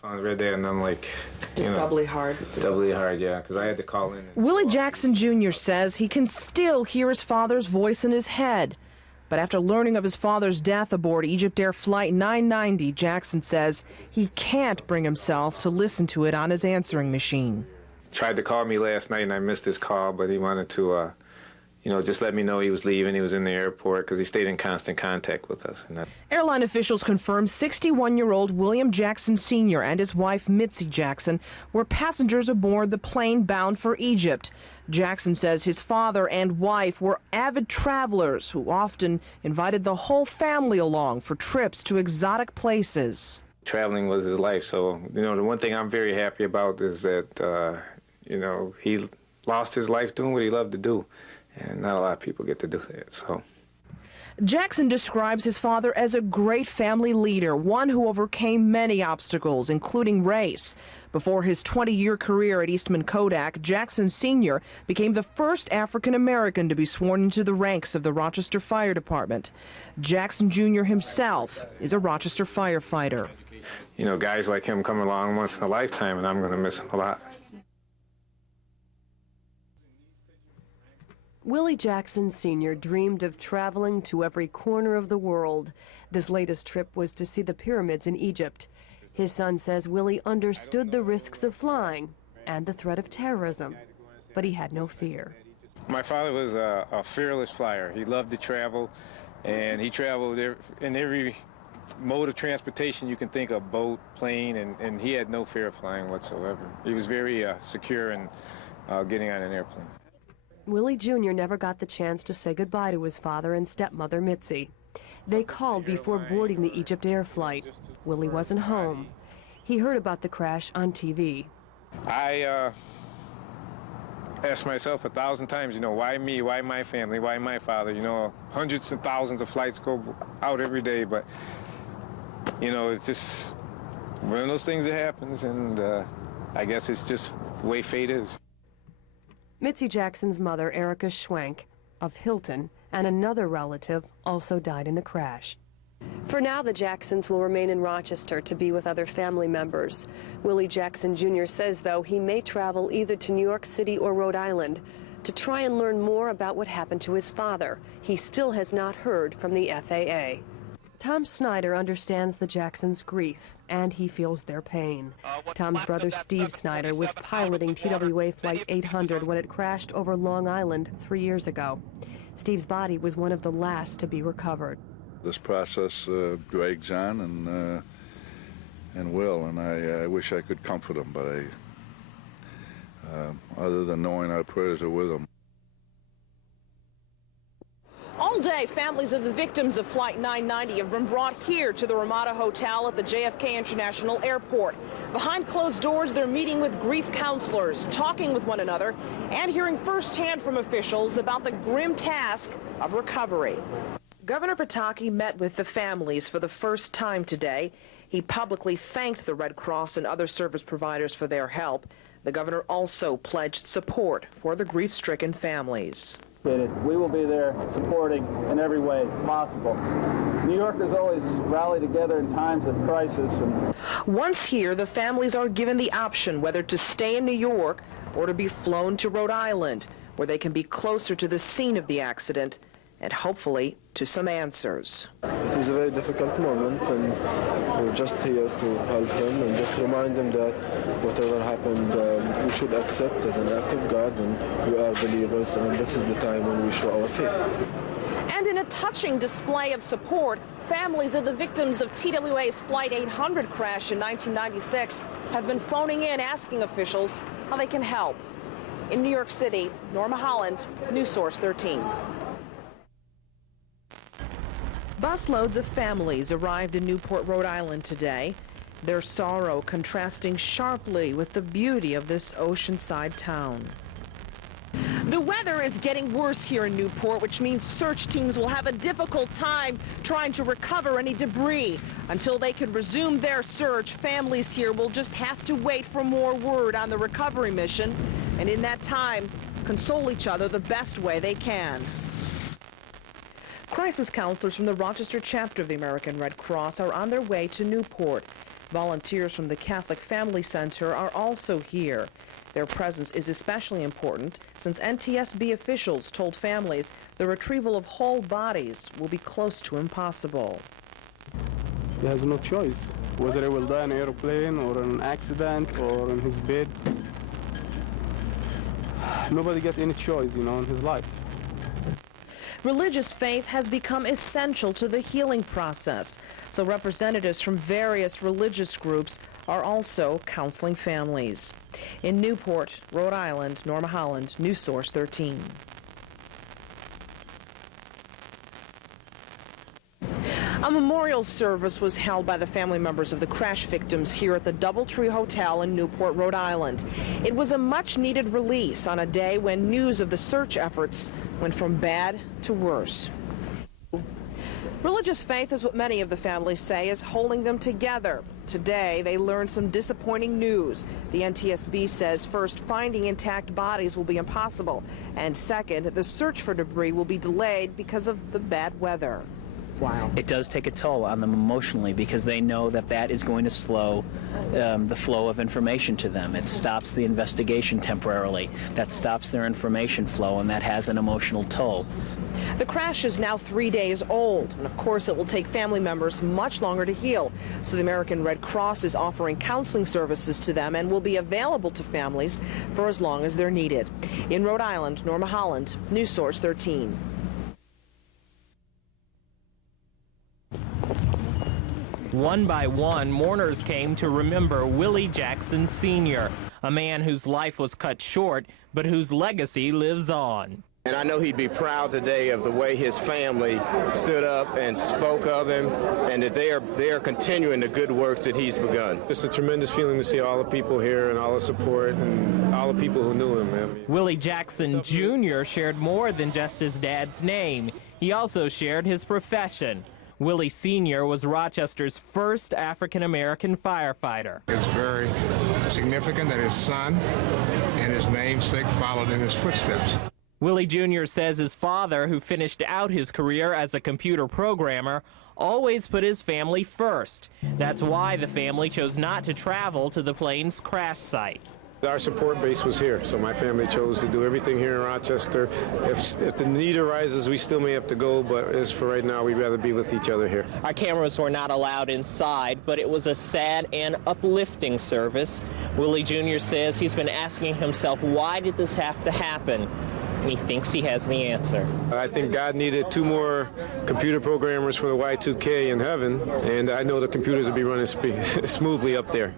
Phone right there, and I'm like, just doubly hard. Doubly hard, yeah, because I had to call in. Willie Jackson Sr. says he can still hear his father's voice in his head. But after learning of his father's death aboard EgyptAir Flight 990, Jackson says he can't bring himself to listen to it on his answering machine. Tried to call me last night, and I missed his call, but he wanted to, just let me know he was leaving. He was in the airport because he stayed in constant contact with us. Airline officials confirmed 61-year-old William Jackson Sr. and his wife Mitzi Jackson were passengers aboard the plane bound for Egypt. Jackson says his father and wife were avid travelers who often invited the whole family along for trips to exotic places. Traveling was his life, so, the one thing I'm very happy about is that, he lost his life doing what he loved to do. And not a lot of people get to do that, so. Jackson describes his father as a great family leader, one who overcame many obstacles, including race. Before his 20-year career at Eastman Kodak, Jackson Sr. became the first African-American to be sworn into the ranks of the Rochester Fire Department. Jackson Jr. himself is a Rochester firefighter. Guys like him come along once in a lifetime, and I'm going to miss him a lot. Willie Jackson Sr. dreamed of traveling to every corner of the world. This latest trip was to see the pyramids in Egypt. His son says Willie understood the risks of flying and the threat of terrorism, but he had no fear. My father was a fearless flyer. He loved to travel, and he traveled in every mode of transportation you can think of, boat, plane, and he had no fear of flying whatsoever. He was very secure in getting on an airplane. Willie Jr. never got the chance to say goodbye to his father and stepmother, Mitzi. They called before boarding the EgyptAir flight. Willie wasn't home. He heard about the crash on TV. I asked myself 1,000 times, why me? Why my family? Why my father? Hundreds of thousands of flights go out every day, but, it's just one of those things that happens, and I guess it's just the way fate is. Mitzi Jackson's mother, Erica Schwenk, of Hilton, and another relative also died in the crash. For now, the Jacksons will remain in Rochester to be with other family members. Willie Jackson Jr. says, though, he may travel either to New York City or Rhode Island to try and learn more about what happened to his father. He still has not heard from the FAA. Tom Snyder understands the Jacksons' grief, and he feels their pain. Tom's brother Steve Snyder was piloting TWA Flight 800 when it crashed over Long Island 3 years ago. Steve's body was one of the last to be recovered. This process drags on and will, and I wish I could comfort him, but other than knowing our prayers are with him. All day, families of the victims of Flight 990 have been brought here to the Ramada Hotel at the JFK International Airport. Behind closed doors, they're meeting with grief counselors, talking with one another, and hearing firsthand from officials about the grim task of recovery. Governor Pataki met with the families for the first time today. He publicly thanked the Red Cross and other service providers for their help. The governor also pledged support for the grief-stricken families. We will be there supporting in every way possible. New Yorkers always rally together in times of crisis. Once here, the families are given the option whether to stay in New York or to be flown to Rhode Island, where they can be closer to the scene of the accident and hopefully to some answers. It is a very difficult moment, and we're just here to help them and just remind them that whatever happened, we should accept as an act of God, and we are believers, and this is the time when we show our faith. And in a touching display of support, families of the victims of TWA's Flight 800 crash in 1996 have been phoning in asking officials how they can help. In New York City, Norma Holland, News Source 13. Busloads of families arrived in Newport, Rhode Island today, their sorrow contrasting sharply with the beauty of this oceanside town. The weather is getting worse here in Newport, which means search teams will have a difficult time trying to recover any debris. Until they can resume their search, families here will just have to wait for more word on the recovery mission, and in that time, console each other the best way they can. Crisis counselors from the Rochester chapter of the American Red Cross are on their way to Newport. Volunteers from the Catholic Family Center are also here. Their presence is especially important since NTSB officials told families the retrieval of whole bodies will be close to impossible. He has no choice, whether he will die in an airplane or in an accident or in his bed. Nobody gets any choice, in his life. Religious faith has become essential to the healing process, so representatives from various religious groups are also counseling families. In Newport, Rhode Island, Norma Holland, News Source 13. A memorial service was held by the family members of the crash victims here at the DoubleTree Hotel in Newport, Rhode Island. It was a much-needed release on a day when news of the search efforts went from bad to worse. Religious faith is what many of the families say is holding them together. Today, they learned some disappointing news. The NTSB says first, finding intact bodies will be impossible, and second, the search for debris will be delayed because of the bad weather. Wow. It does take a toll on them emotionally because they know that that is going to slow the flow of information to them. It stops the investigation temporarily. That stops their information flow, and that has an emotional toll. The crash is now 3 days old, and of course it will take family members much longer to heal. So the American Red Cross is offering counseling services to them and will be available to families for as long as they're needed. In Rhode Island, Norma Holland, News Source 13. One by one, mourners came to remember Willie Jackson Sr., a man whose life was cut short, but whose legacy lives on. And I know he'd be proud today of the way his family stood up and spoke of him, and that they are continuing the good works that he's begun. It's a tremendous feeling to see all the people here and all the support and all the people who knew him, man. Willie Jackson Jr. shared more than just his dad's name. He also shared his profession. Willie Sr. was Rochester's first African-American firefighter. It's very significant that his son and his namesake followed in his footsteps. Willie Jr. says his father, who finished out his career as a computer programmer, always put his family first. That's why the family chose not to travel to the plane's crash site. Our support base was here, so my family chose to do everything here in Rochester. If the need arises, we still may have to go, but as for right now, we'd rather be with each other here. Our cameras were not allowed inside, but it was a sad and uplifting service. Willie Jr. says he's been asking himself, why did this have to happen? And he thinks he has the answer. I think God needed 2 more computer programmers for the Y2K in heaven, and I know the computers will be running smoothly up there.